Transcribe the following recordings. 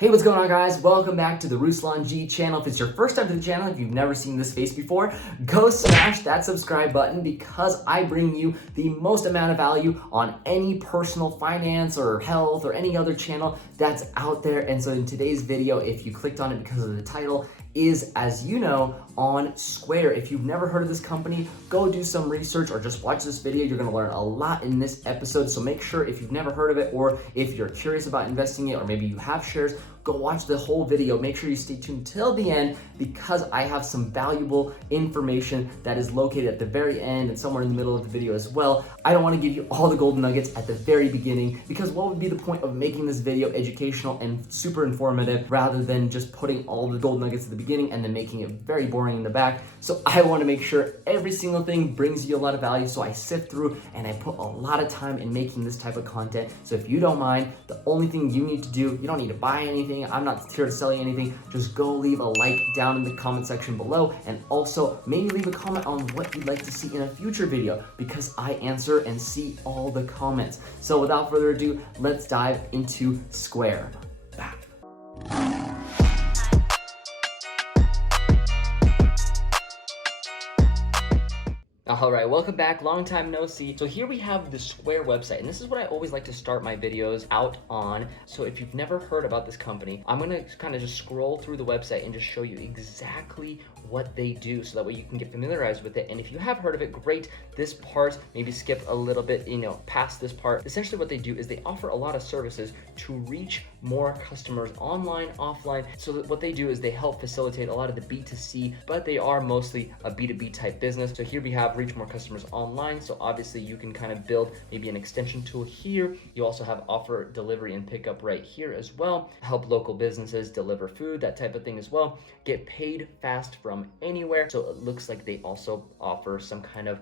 Hey, what's going on, guys? Welcome back to the Ruslan G channel. If it's your first time to the channel, if you've never seen this face before, go smash that subscribe button because I bring you the most amount of value on any personal finance or health or any other channel that's out there. And so in today's video, if you clicked on it because of the title, is, as you know, on Square. If you've never heard of this company, go do some research or just watch this video. You're gonna learn a lot in this episode. So make sure, if you've never heard of it, or if you're curious about investing it, or maybe you have shares, go watch the whole video. Make sure you stay tuned till the end because I have some valuable information that is located at the very end and somewhere in the middle of the video as well. I don't want to give you all the golden nuggets at the very beginning because what would be the point of making this video educational and super informative rather than just putting all the gold nuggets at the beginning and then making it very boring in the back. So I want to make sure every single thing brings you a lot of value. So I sift through and I put a lot of time in making this type of content. So if you don't mind, the only thing you need to do, you don't need to buy anything. I'm not here to sell you anything. Just go leave a like down in the comment section below, and also maybe leave a comment on what you'd like to see in a future video because I answer and see all the comments. So without further ado, let's dive into Square. Back. All right, welcome back. Long time no see. So here we have the Square website, and this is what I always like to start my videos out on. So if you've never heard about this company, I'm gonna kind of just scroll through the website and just show you exactly what they do so that way you can get familiarized with it. And if you have heard of it, great. This part, maybe skip a little bit, past this part. Essentially what they do is they offer a lot of services to reach more customers online, offline. So that what they do is they help facilitate a lot of the B2C, but they are mostly a B2B type business. So here we have reach more customers online. So obviously you can kind of build maybe an extension tool here. You also have offer delivery and pickup right here as well. Help local businesses deliver food, that type of thing as well. Get paid fast from anywhere. So it looks like they also offer some kind of,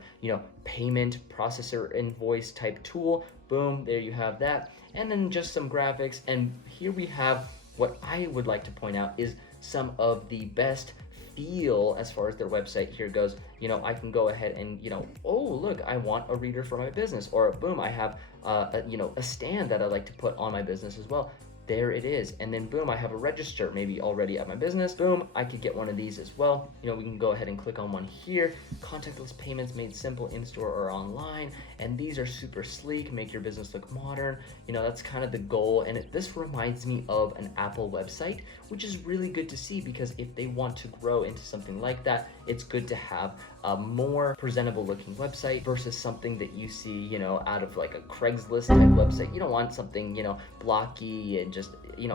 payment processor invoice type tool. Boom, there you have that. And then just some graphics. And here we have what I would like to point out is some of the best feel as far as their website here goes. I can go ahead and, oh, look, I want a reader for my business, or boom, I have, a stand that I like to put on my business as well. There it is. And then boom, I have a register maybe already at my business. Boom, I could get one of these as well. We can go ahead and click on one here. Contactless payments made simple in-store or online. And these are super sleek, make your business look modern. That's kind of the goal. And this reminds me of an Apple website, which is really good to see because if they want to grow into something like that, it's good to have a more presentable looking website versus something that you see, out of like a Craigslist type website. You don't want something, blocky and just,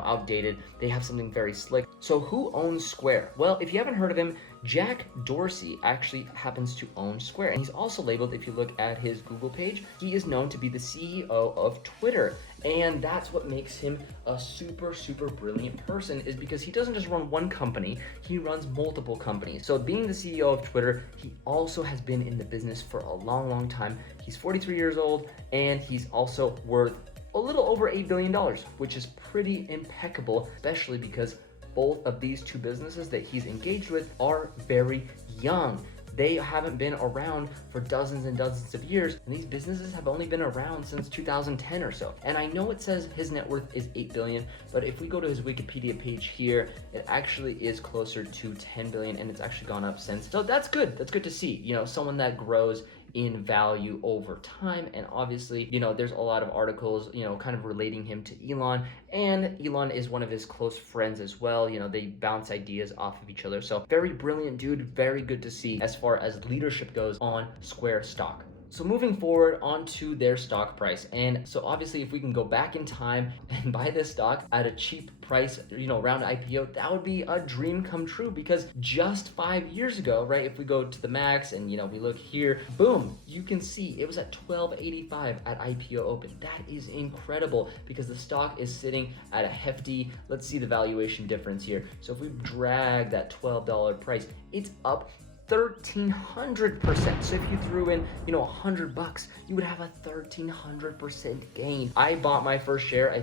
outdated. They have something very slick. So who owns Square? Well, if you haven't heard of him, Jack Dorsey actually happens to own Square. And he's also labeled, if you look at his Google page, he is known to be the CEO of Twitter. And that's what makes him a super, super brilliant person, is because he doesn't just run one company, he runs multiple companies. So being the CEO of Twitter, he also has been in the business for a long, long time. He's 43 years old, and he's also worth a little over $8 billion, which is pretty impeccable, especially because both of these two businesses that he's engaged with are very young. They haven't been around for dozens and dozens of years, and these businesses have only been around since 2010 or so. And I know it says his net worth is 8 billion, but if we go to his Wikipedia page here, it actually is closer to 10 billion, and it's actually gone up since. So that's good. That's good to see, someone that grows in value over time. And obviously, there's a lot of articles, kind of relating him to Elon, and Elon is one of his close friends as well. They bounce ideas off of each other. So very brilliant dude, very good to see as far as leadership goes on Square stock. So moving forward onto their stock price. And so obviously if we can go back in time and buy this stock at a cheap price, around IPO, that would be a dream come true because just 5 years ago, right? If we go to the max and, we look here, boom, you can see it was at $12.85 at IPO open. That is incredible because the stock is sitting at a hefty, let's see the valuation difference here. So if we drag that $12 price, it's up 1,300%. So if you threw in, $100, you would have a 1,300% gain. I bought my first share, I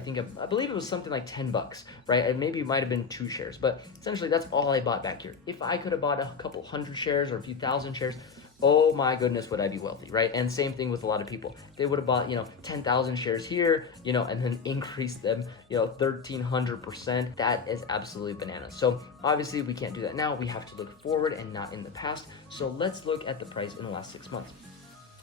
believe it was something like $10, right? And maybe it might have been 2 shares, but essentially that's all I bought back here. If I could have bought a couple hundred shares or a few thousand shares, oh my goodness, would I be wealthy, right? And same thing with a lot of people. They would have bought, 10,000 shares here, and then increased them, 1,300%. That is absolutely bananas. So obviously we can't do that now. We have to look forward and not in the past. So let's look at the price in the last 6 months.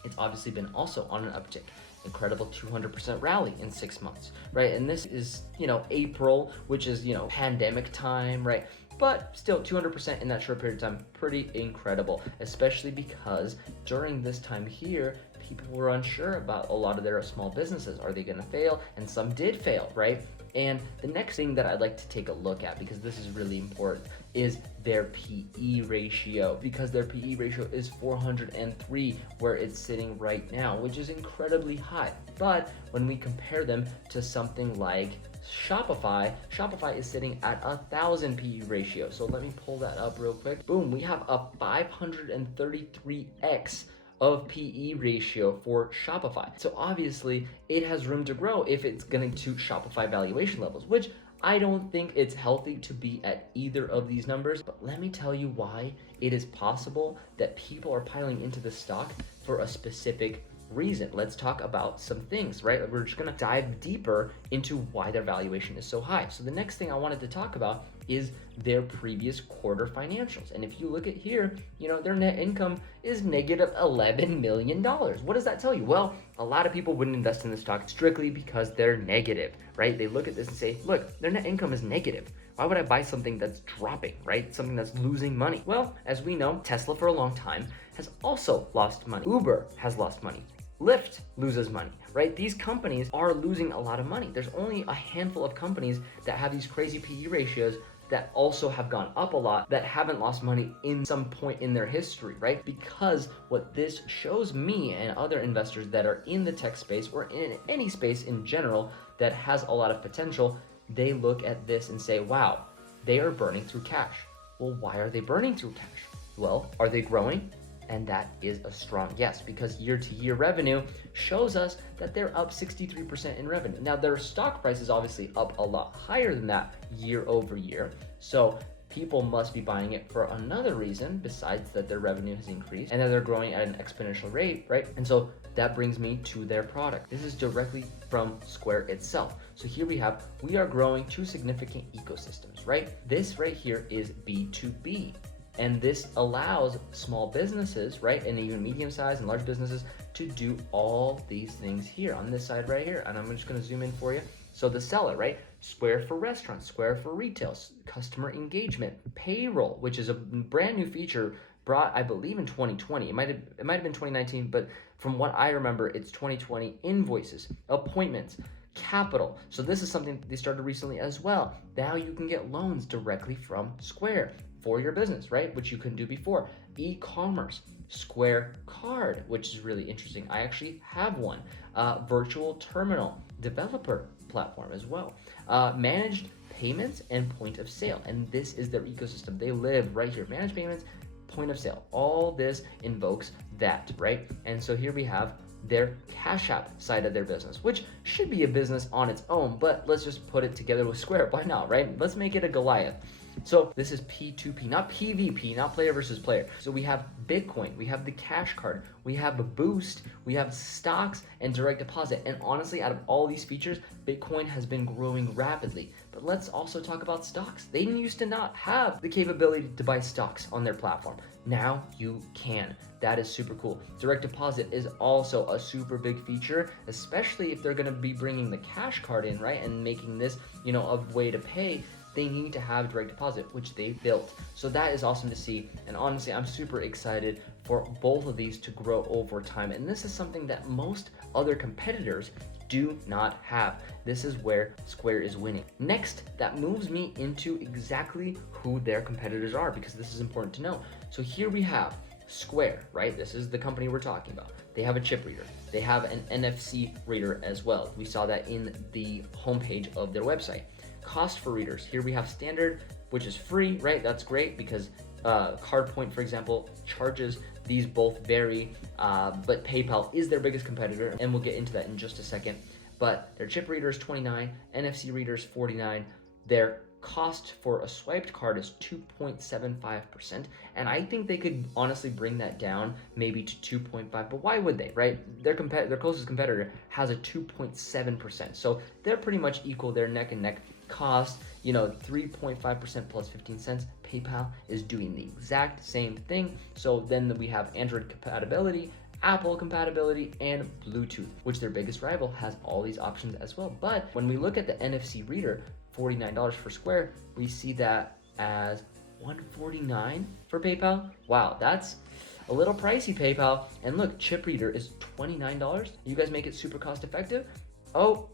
It's obviously been also on an uptick. Incredible 200% rally in 6 months, right? And this is, April, which is, pandemic time, right? But still 200% in that short period of time, pretty incredible, especially because during this time here, people were unsure about a lot of their small businesses. Are they gonna fail? And some did fail, right? And the next thing that I'd like to take a look at, because this is really important, is their PE ratio, because their PE ratio is 403, where it's sitting right now, which is incredibly high. But when we compare them to something like Shopify is sitting at 1,000 PE ratio. So let me pull that up real quick. Boom, we have a 533x of PE ratio for Shopify. So obviously it has room to grow if it's getting to Shopify valuation levels, which I don't think it's healthy to be at either of these numbers. But let me tell you why it is possible that people are piling into the stock for a specific reason. Let's talk about some things, right? We're just gonna dive deeper into why their valuation is so high. So the next thing I wanted to talk about is their previous quarter financials. And if you look at here, their net income is negative $11 million. What does that tell you? Well, a lot of people wouldn't invest in this stock strictly because they're negative, right? They look at this and say, look, their net income is negative. Why would I buy something that's dropping, right? Something that's losing money. Well, as we know, Tesla for a long time has also lost money. Uber has lost money. Lyft loses money, right? These companies are losing a lot of money. There's only a handful of companies that have these crazy PE ratios that also have gone up a lot that haven't lost money in some point in their history, right? Because what this shows me and other investors that are in the tech space or in any space in general that has a lot of potential, they look at this and say, wow, they are burning through cash. Well, why are they burning through cash? Well, are they growing? And that is a strong yes, because year-to-year revenue shows us that they're up 63% in revenue. Now, their stock price is obviously up a lot higher than that year over year. So people must be buying it for another reason besides that their revenue has increased and that they're growing at an exponential rate, right? And so that brings me to their product. This is directly from Square itself. So here we are growing two significant ecosystems, right? This right here is B2B. And this allows small businesses, right, and even medium-sized and large businesses to do all these things here on this side right here. And I'm just gonna zoom in for you. So the seller, right, Square for restaurants, Square for retail, customer engagement, payroll, which is a brand new feature brought, I believe, in 2020. It might have been 2019, but from what I remember, it's 2020. Invoices, appointments, capital. So this is something they started recently as well. Now you can get loans directly from Square for your business, right? Which you couldn't do before. E-commerce, Square Card, which is really interesting. I actually have one. Virtual terminal, developer platform as well. Managed payments and point of sale. And this is their ecosystem. They live right here. Managed payments, point of sale. All this invokes that, right? And so here we have their Cash App side of their business, which should be a business on its own, but let's just put it together with Square. Why not, right? Let's make it a Goliath. So this is P2P, not PvP, not player versus player. So we have Bitcoin, we have the Cash Card, we have a Boost, we have stocks and direct deposit. And honestly, out of all these features, Bitcoin has been growing rapidly. But let's also talk about stocks. They used to not have the capability to buy stocks on their platform. Now you can. That is super cool. Direct deposit is also a super big feature, especially if they're gonna be bringing the Cash Card in, right? And making this, a way to pay. They need to have direct deposit, which they built. So that is awesome to see. And honestly, I'm super excited for both of these to grow over time. And this is something that most other competitors do not have. This is where Square is winning. Next, that moves me into exactly who their competitors are, because this is important to know. So here we have Square, right? This is the company we're talking about. They have a chip reader. They have an NFC reader as well. We saw that in the homepage of their website. Cost for readers. Here we have standard, which is free, right? That's great because CardPoint, for example, charges. These both vary, but PayPal is their biggest competitor, and we'll get into that in just a second. But their chip reader is $29, NFC reader is $49. Their cost for a swiped card is 2.75%, and I think they could honestly bring that down maybe to 2.5, but why would they, right? Their closest competitor has a 2.7%, so they're pretty much equal. They're neck and neck. Cost, 3.5% plus 15 cents. PayPal is doing the exact same thing. So then we have Android compatibility, Apple compatibility, and Bluetooth, which their biggest rival has all these options as well. But when we look at the NFC reader, $49 for Square, we see that as $149 for PayPal. Wow, that's a little pricey, PayPal. And look, chip reader is $29. You guys make it super cost effective. Oh,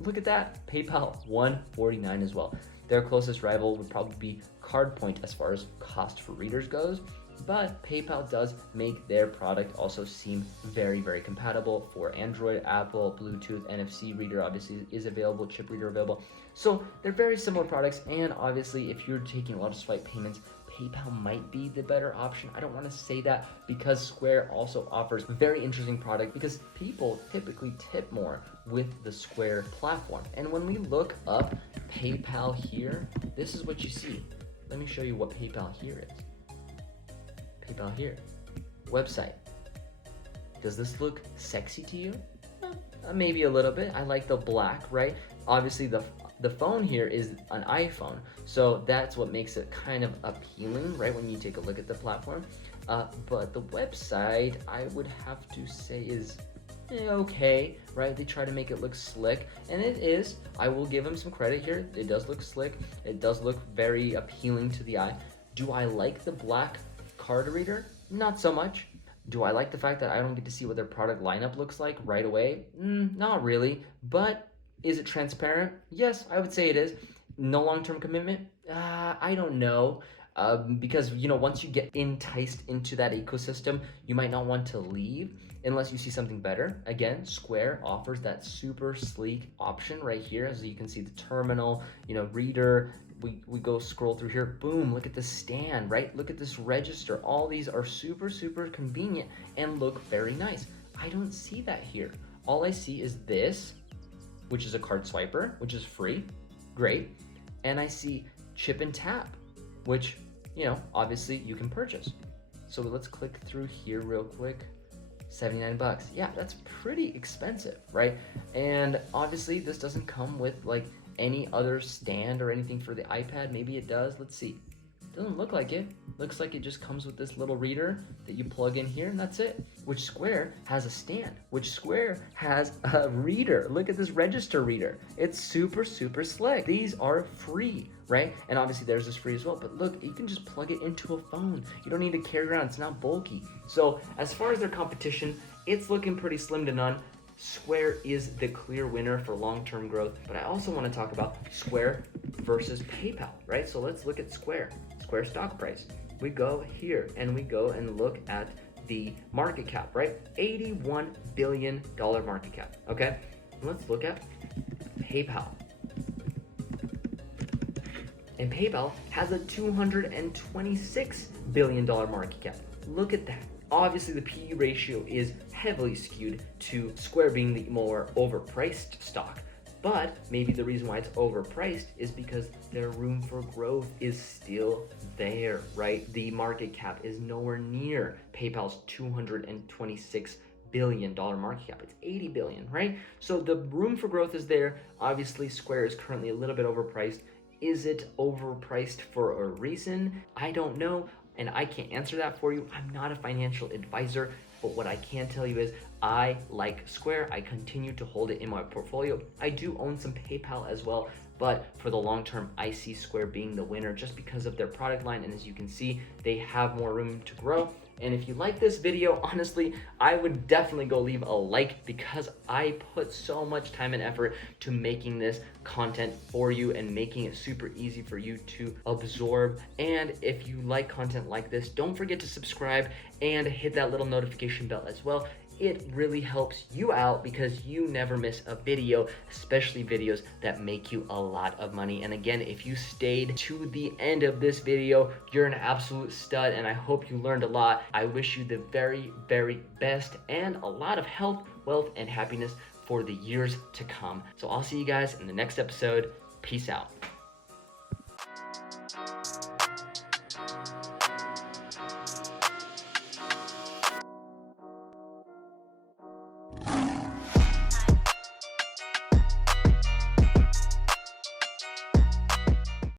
look at that, PayPal $149 as well. Their closest rival would probably be CardPoint as far as cost for readers goes, but PayPal does make their product also seem very, very compatible for Android, Apple, Bluetooth, NFC reader obviously is available, chip reader available. So they're very similar products, and obviously if you're taking a lot of swipe payments, PayPal might be the better option. I don't want to say that because Square also offers a very interesting product because people typically tip more with the Square platform. And when we look up PayPal here, this is what you see. Let me show you what PayPal here is. PayPal here. Website. Does this look sexy to you? Maybe a little bit. I like the black, right? Obviously the phone here is an iPhone, so that's what makes it kind of appealing, right, when you take a look at the platform. But the website, I would have to say, is okay, right? They try to make it look slick, and it is. I will give them some credit here. It does look slick. It does look very appealing to the eye. Do I like the black card reader? Not so much. Do I like the fact that I don't get to see what their product lineup looks like right away? Not really, but is it transparent? Yes, I would say it is. No long-term commitment? I don't know. Because, once you get enticed into that ecosystem, you might not want to leave unless you see something better. Again, Square offers that super sleek option right here. As you can see, the terminal, reader. We go scroll through here. Boom, look at the stand, right? Look at this register. All these are super, super convenient and look very nice. I don't see that here. All I see is this, which is a card swiper, which is free, great. And I see chip and tap, which, obviously you can purchase. So let's click through here real quick. 79 bucks. Yeah, that's pretty expensive, right? And obviously this doesn't come with like any other stand or anything for the iPad. Maybe it does. Let's see. Doesn't look like it. Looks like it just comes with this little reader that you plug in here, and that's it. Which Square has a stand. Which Square has a reader. Look at this register reader. It's super, super slick. These are free, right? And obviously theirs is free as well. But look, you can just plug it into a phone. You don't need to carry it around. It's not bulky. So as far as their competition, it's looking pretty slim to none. Square is the clear winner for long-term growth, but I also want to talk about Square versus PayPal, right? So let's look at Square stock price. We go here and we go and look at the market cap, right? $81 billion market cap, okay? Let's look at PayPal. And PayPal has a $226 billion market cap. Look at that. Obviously, the PE ratio is heavily skewed to Square being the more overpriced stock. But maybe the reason why it's overpriced is because their room for growth is still there, right? The market cap is nowhere near PayPal's $226 billion market cap. It's 80 billion, right? So the room for growth is there. Obviously, Square is currently a little bit overpriced. Is it overpriced for a reason? I don't know, and I can't answer that for you. I'm not a financial advisor, but what I can tell you is I like Square. I continue to hold it in my portfolio. I do own some PayPal as well, but for the long term, I see Square being the winner just because of their product line, and as you can see, they have more room to grow. And if you like this video, honestly, I would definitely go leave a like because I put so much time and effort to making this content for you and making it super easy for you to absorb. And if you like content like this, don't forget to subscribe and hit that little notification bell as well. It really helps you out because you never miss a video, especially videos that make you a lot of money. And again, if you stayed to the end of this video, you're an absolute stud, and I hope you learned a lot. I wish you the very, very best and a lot of health, wealth, and happiness for the years to come. So I'll see you guys in the next episode. Peace out.